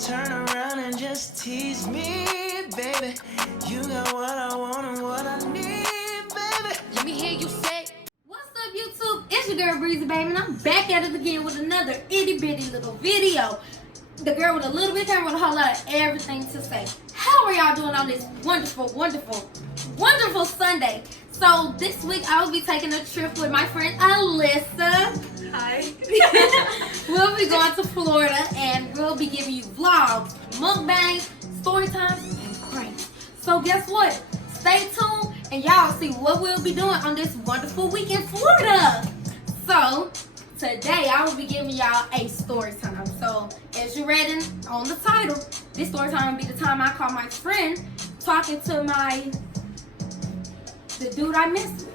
turn around and just tease me, baby. You got what I want and what I need, baby. Let me hear you say. What's up, YouTube? It's your girl Breezy, baby, and I'm back at it again with another itty bitty little video. The girl with a little bit camera with a whole lot of everything to say. How are y'all doing on this wonderful, wonderful, wonderful Sunday? So this week I will be taking a trip with my friend Alyssa. Hi. We'll be going to Florida and we'll be giving you vlogs, mukbangs, story times, and pranks. So guess what? Stay tuned and y'all see what we'll be doing on this wonderful week in Florida. So today I will be giving y'all a story time. So as you read on the title, this story time will be the time I call my friend talking to the dude I messed with.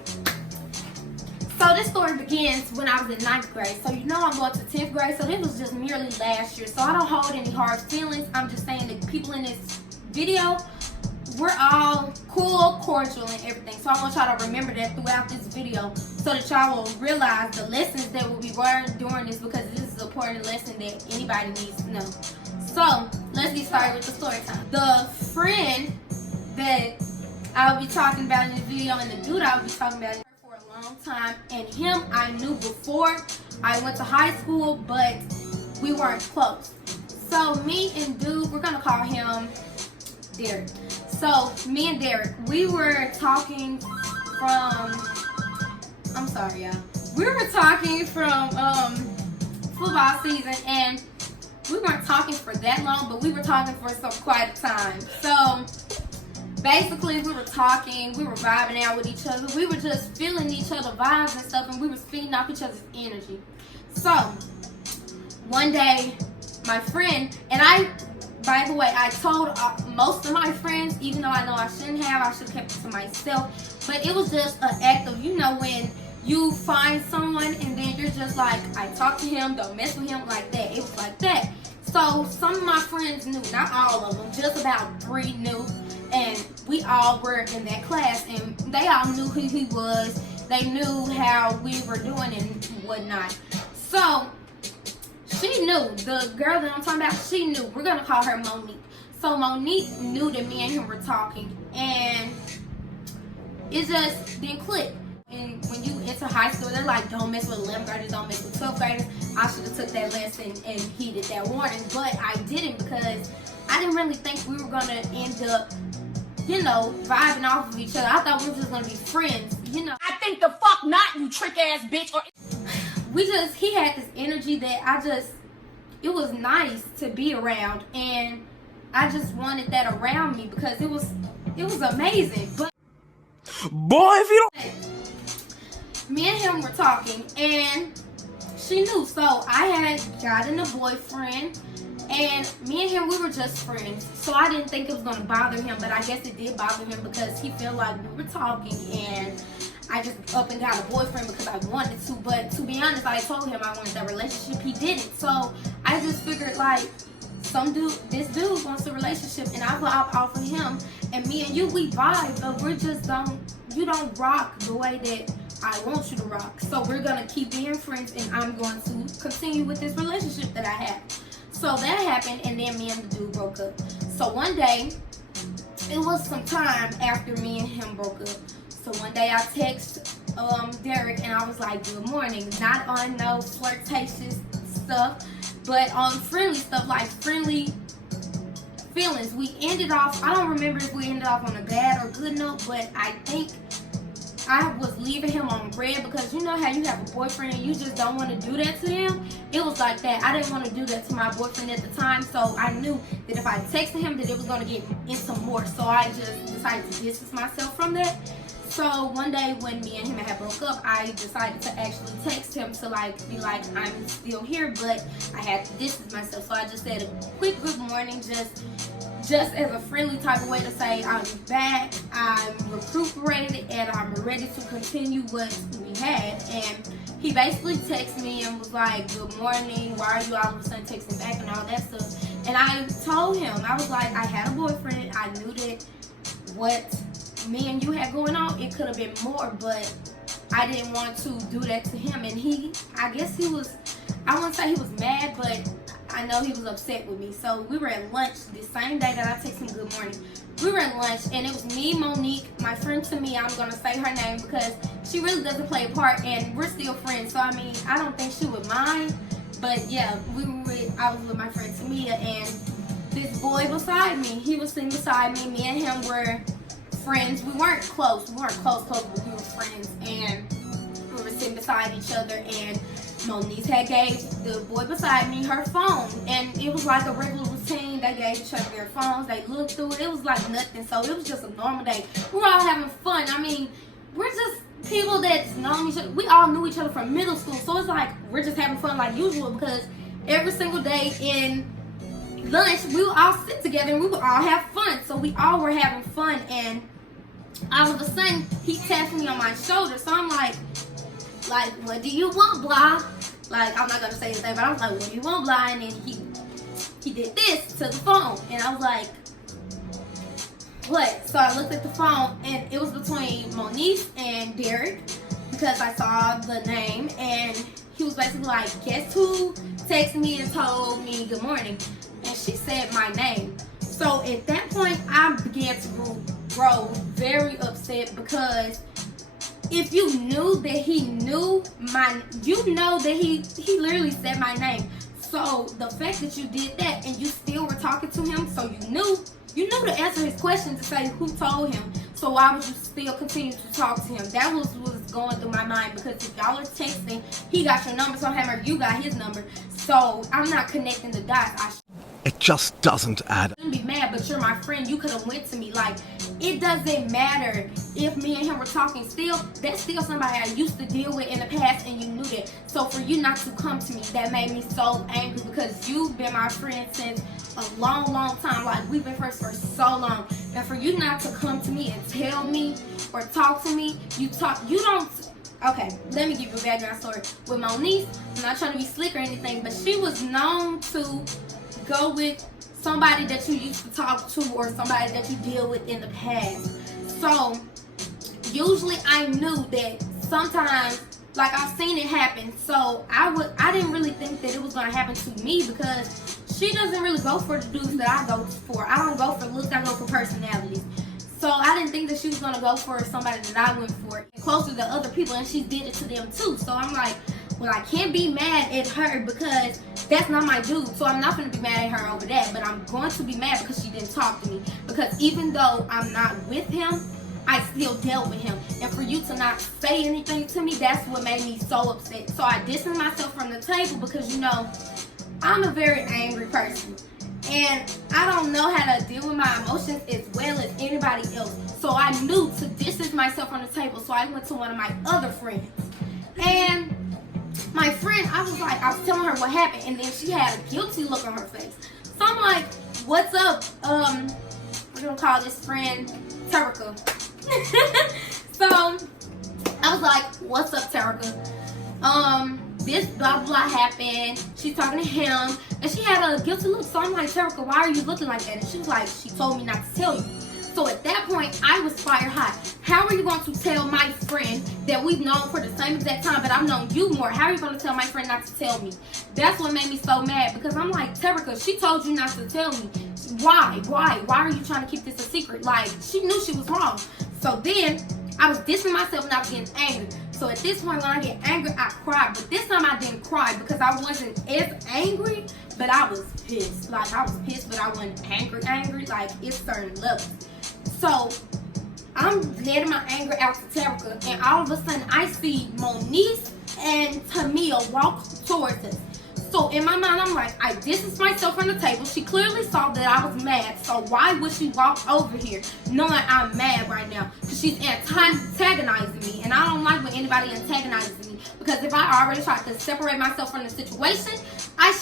So this story begins when I was in 9th grade. So you know I'm going to 10th grade, so this was just merely last year. So I don't hold any hard feelings. I'm just saying that people in this video, we're all cool, cordial, and everything. So I want y'all to remember that throughout this video so that y'all will realize the lessons that will be learned during this, because this is an important lesson that anybody needs to know. So let's get started with the story time. The friend that I'll be talking about in the video and the dude I'll be talking about for a long time, and him I knew before I went to high school, but we weren't close. So me and dude, we're gonna call him Derek. So me and Derek, we were talking from, I'm sorry y'all, we were talking from football season, and we weren't talking for that long, but we were talking for quite a time. So basically, we were talking, we were vibing out with each other. We were just feeling each other's vibes and stuff, and we were feeding off each other's energy. So, one day, my friend, and by the way, I told most of my friends, even though I know I shouldn't have, I should have kept it to myself. But it was just an act of, you know, when you find someone and then you're just like, I talk to him, don't mess with him, like that. It was like that. So, some of my friends knew, not all of them, just about 3 knew. And we all were in that class, and they all knew who he was. They knew how we were doing and whatnot. So she knew, the girl that I'm talking about, she knew. We're gonna call her Monique. So Monique knew that me and him were talking, and it just didn't click. And when you enter high school, they're like, don't mess with 11th graders, don't mess with 12th graders. I should have took that lesson and heeded that warning, but I didn't, because I didn't really think we were gonna end up, you know, vibing off of each other. I thought we were just gonna be friends, you know. I think the fuck not, you trick ass bitch. Or He had this energy that it was nice to be around, and I just wanted that around me because it was amazing. But Boy, if you don't. me and him were talking, and she knew. So I had gotten a boyfriend, and me and him, we were just friends. So I didn't think it was going to bother him, but I guess it did bother him because he felt like we were talking, and I just up and got a boyfriend because I wanted to. But to be honest, I told him I wanted that relationship. He didn't. So I just figured, like, this dude wants a relationship, and I vibe off of him. And me and you, we vibe, but you don't rock the way that I want you to rock. So we're going to keep being friends, and I'm going to continue with this relationship that I have. So that happened, and then me and the dude broke up. So one day, it was some time after me and him broke up. So one day I text Derek, and I was like, good morning. Not on no flirtatious stuff, but on friendly stuff, like friendly feelings. We ended off, I don't remember if we ended off on a bad or good note, but I think I was leaving him on red, because you know how you have a boyfriend and you just don't want to do that to him? It was like that. I didn't want to do that to my boyfriend at the time, so I knew that if I texted him that it was going to get into more, so I just decided to distance myself from that. So one day when me and him had broke up, I decided to actually text him to be like, I'm still here, but I had to distance myself. So I just said a quick good morning, just as a friendly type of way to say I'm back, I'm recuperated, and I'm ready to continue what we had. And he basically texted me and was like, good morning, why are you all of a sudden texting back and all that stuff. And I told him, I was like, I had a boyfriend, I knew that what me and you had going on, it could have been more, but I didn't want to do that to him. And I guess he was, I wouldn't say he was mad, but I know he was upset with me. So we were at lunch the same day that I texted him good morning. We were at lunch, and it was me, Monique, my friend Tamia. I'm going to say her name because she really doesn't play a part, and we're still friends. So, I mean, I don't think she would mind. But, yeah, I was with my friend Tamia, and this boy beside me, he was sitting beside me. Me and him were friends. We weren't close. We weren't close, but we were friends. And we were sitting beside each other, and Monique had gave the boy beside me her phone, and it was like a regular routine. They gave each other their phones. They looked through it. It was like nothing. So it was just a normal day. We were all having fun. I mean, we're just people that's known each other. We all knew each other from middle school, so it's like we're just having fun like usual because every single day in lunch we would all sit together and we would all have fun. So we all were having fun, and all of a sudden he tapped me on my shoulder. So I'm like, what do you want, blah? Like, I'm not gonna say his name, but I was like, what do you want, blah? And then he did this to the phone, and I was like, what? So I looked at the phone, and it was between Monique and Derek because I saw the name, and he was basically like, guess who texted me and told me good morning? And she said my name. So at that point, I began to grow very upset because if you knew that he knew you know that he literally said my name. So the fact that you did that and you still were talking to him, so you knew to answer his question to say who told him. So why would you still continue to talk to him? That was what was going through my mind, because if y'all are texting, he got your number, so hammer, you got his number. So I'm not connecting the dots. It just doesn't add up. I shouldn't be mad, but you're my friend. You could have went to me. Like, it doesn't matter if me and him were talking. Still, that's still somebody I used to deal with in the past, and you knew that. So for you not to come to me, that made me so angry, because you've been my friend since a long, long time. Like, we've been friends for so long. And for you not to come to me and tell me or talk to me, you don't. Okay, let me give you a background story. With Monique, I'm not trying to be slick or anything, but she was known to go with somebody that you used to talk to or somebody that you deal with in the past. So usually I knew that sometimes, like, I've seen it happen. So I didn't really think that it was gonna happen to me, because she doesn't really go for the dudes that I go for. I don't go for looks, I go for personalities. So I didn't think that she was gonna go for somebody that I went for, closer to other people, and she did it to them too. So I'm like, well, I can't be mad at her because that's not my dude. So I'm not gonna be mad at her over that, but I'm going to be mad because she didn't talk to me. Because even though I'm not with him, I still dealt with him. And for you to not say anything to me, that's what made me so upset. So I distanced myself from the table because, you know, I'm a very angry person. And I don't know how to deal with my emotions as well as anybody else. So I knew to distance myself from the table. So I went to one of my other friends. And my friend, I was telling her what happened, and then she had a guilty look on her face. So I'm like, what's up? We're gonna call this friend Terica. So I was like, what's up, Terica? This blah blah happened. She's talking to him, and she had a guilty look. So I'm like, Terica, why are you looking like that? And she was like, she told me not to tell you. So at that point, I was fire hot. How are you going to tell my friend that we've known for the same exact time, but I've known you more? How are you going to tell my friend not to tell me? That's what made me so mad, because I'm like, Terica, she told you not to tell me. Why? Why are you trying to keep this a secret? Like, she knew she was wrong. So then I was dissing myself and I was getting angry. So at this point, when I get angry, I cried. But this time I didn't cry because I wasn't as angry, but I was pissed. Like, I was pissed, but I wasn't angry. Like, it's certain levels. So I'm letting my anger out to Terica, and all of a sudden I see Monique and Tamia walk towards us. So in my mind, I'm like, I distanced myself from the table. She clearly saw that I was mad. So why would she walk over here knowing I'm mad right now? Because she's antagonizing me, and I don't like when anybody antagonizes me. Because if I already tried to separate myself from the situation, I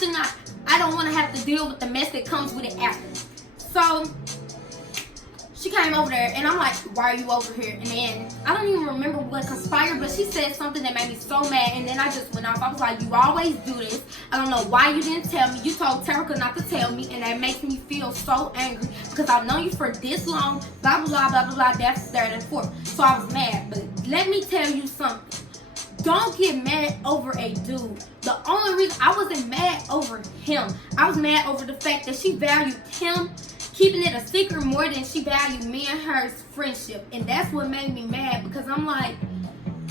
don't want to have to deal with the mess that comes with it after. So she came over there, and I'm like, why are you over here? And then I don't even remember what conspired, but she said something that made me so mad, and then I just went off. I was like, you always do this. I don't know why you didn't tell me. You told Terica not to tell me, and that makes me feel so angry because I've known you for this long, blah, blah, blah, blah, blah, blah, that's third and fourth. So I was mad, but let me tell you something. Don't get mad over a dude. The only reason I wasn't mad over him. I was mad over the fact that she valued him keeping it a secret more than she valued me and her friendship. And that's what made me mad, because I'm like,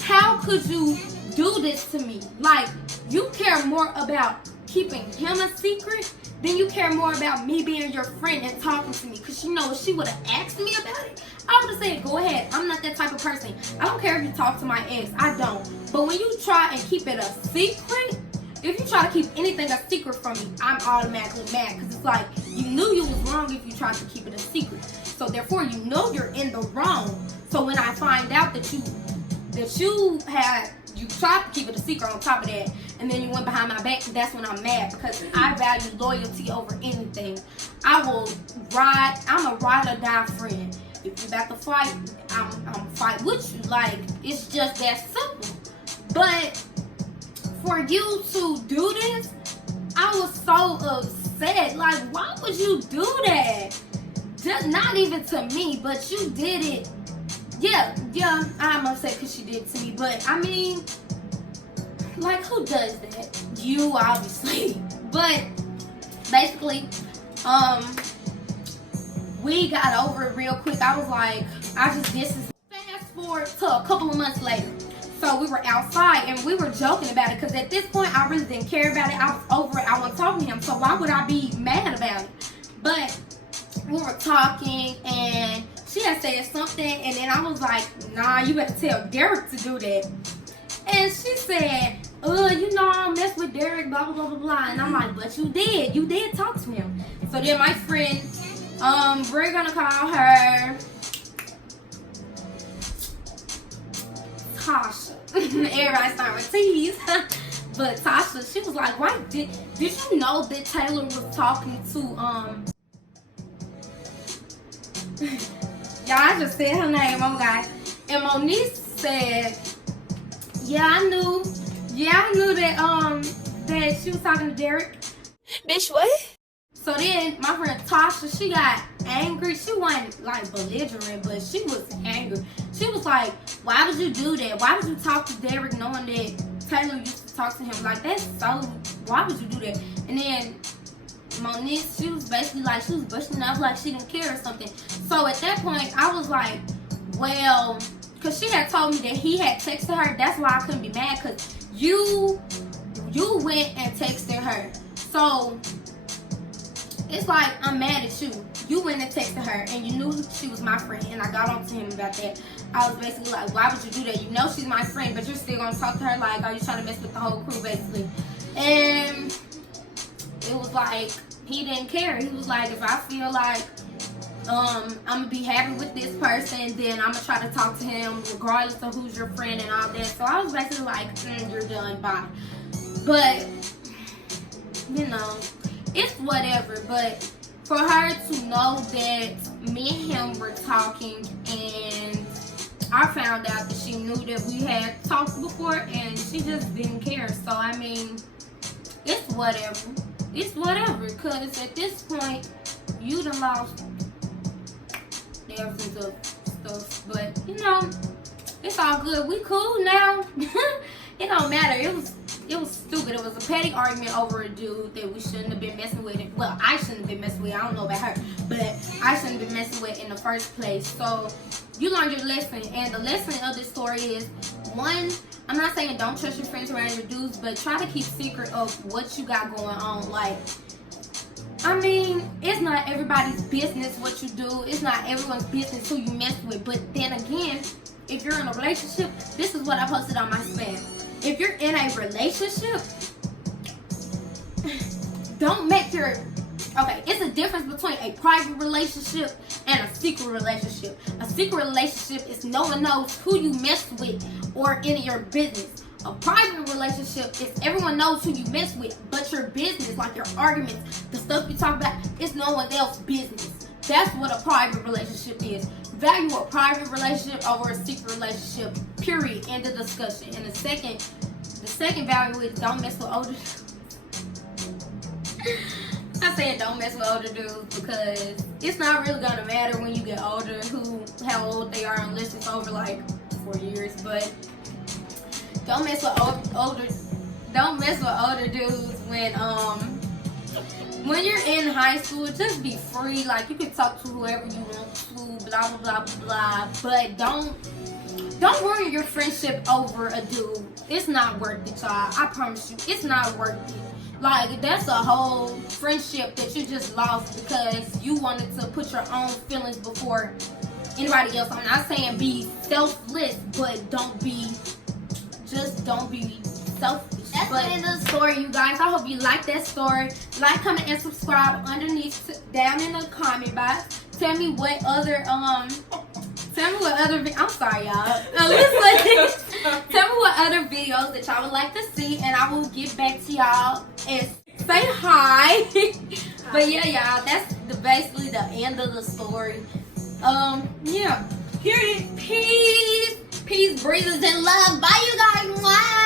how could you do this to me? Like, you care more about keeping him a secret than you care more about me being your friend and talking to me. Because you know, if she would have asked me about it, I would have said, go ahead. I'm not that type of person. I don't care if you talk to my ex. I don't. But when you try and keep it a secret, if you try to keep anything a secret from me, I'm automatically mad. Because it's like, you knew you was wrong if you tried to keep it a secret. So therefore, you know you're in the wrong. So when I find out that you tried to keep it a secret on top of that, and then you went behind my back, that's when I'm mad, because I value loyalty over anything. I'm a ride or die friend. If you about to fight, I'm fight with you. Like, it's just that simple. But for you to do this, I was so upset. Like, why would you do that? Just not even to me, but you did it. Yeah, I'm upset because she did it to me. But I mean, like, who does that? You, obviously. But basically, we got over it real quick. I was like, this is fast forward to a couple of months later. So we were outside and we were joking about it, because at this point I really didn't care about it. I was over it. I wasn't talking to him. So why would I be mad about it? But we were talking and she had said something, and then I was like, nah, you better tell Derek to do that. And she said, you know, I don't mess with Derek, blah, blah, blah, blah, blah. And I'm like, but you did talk to him. So then my friend, we're gonna call her Tasha. Everybody starting with T's. But Tasha, she was like, why did you know that Taylor was talking to y'all, I just said her name, oh God. And Monique said, yeah, I knew that she was talking to Derek. Bitch, what? So then my friend Tasha, she got angry. She wasn't like belligerent, but she was angry. She was like, why would you do that? Why would you talk to Derek knowing that Taylor used to talk to him? Like, that's so, why would you do that? And then Monique, she was basically like, she was brushing up like she didn't care or something. So at that point, I was like, well, because she had told me that he had texted her. That's why I couldn't be mad, because you went and texted her. So it's like, I'm mad at you. You went and texted her and you knew she was my friend, and I got on to him about that. I was basically like, why would you do that? You know she's my friend, but you're still gonna talk to her like, are you trying to mess with the whole crew, basically? And it was like, he didn't care. He was like, if I feel like I'm gonna be happy with this person, then I'm gonna try to talk to him regardless of who's your friend and all that. So I was basically like, you're done, bye. But you know, it's whatever. But for her to know that me and him were talking, and I found out that she knew that we had talked before, and she just didn't care. So I mean, it's whatever. It's whatever, because at this point, you done lost the essence of stuff. But, you know, it's all good. We cool now. It don't matter. It was stupid. It was a petty argument over a dude that we shouldn't have been messing with. Well, I shouldn't have been messing with. I don't know about her. But I shouldn't have been messing with in the first place. So, you learned your lesson. And the lesson of this story is, one, I'm not saying don't trust your friends around your dudes, but try to keep secret of what you got going on. Like, I mean, it's not everybody's business what you do. It's not everyone's business who you mess with. But then again, if you're in a relationship, this is what I posted on my spam. If you're in a relationship, don't make your... Okay, it's a difference between a private relationship and a secret relationship. A secret relationship is no one knows who you mess with or any of your business. A private relationship is everyone knows who you mess with, but your business, like your arguments, the stuff you talk about, is no one else's business. That's what a private relationship is. Value a private relationship over a secret relationship. Period. End of discussion. And the second value is don't mess with older. I said don't mess with older dudes because it's not really gonna matter when you get older how old they are, unless it's over like 4 years. But don't mess with older dudes when when you're in high school, just be free. Like, you can talk to whoever you want to, blah, blah, blah, blah. But don't ruin your friendship over a dude. It's not worth it, y'all. I promise you, it's not worth it. Like, that's a whole friendship that you just lost because you wanted to put your own feelings before anybody else. I'm not saying be selfless, but don't be selfish. That's the end of the story, you guys. I hope you like that story. Like, comment, and subscribe underneath, down in the comment box. Tell me what other I'm sorry, y'all. Tell me what other videos that y'all would like to see, and I will get back to y'all and say hi. But yeah, y'all, that's basically the end of the story. Yeah. Period. Peace, breezes, and love. Bye, you guys. Mwah.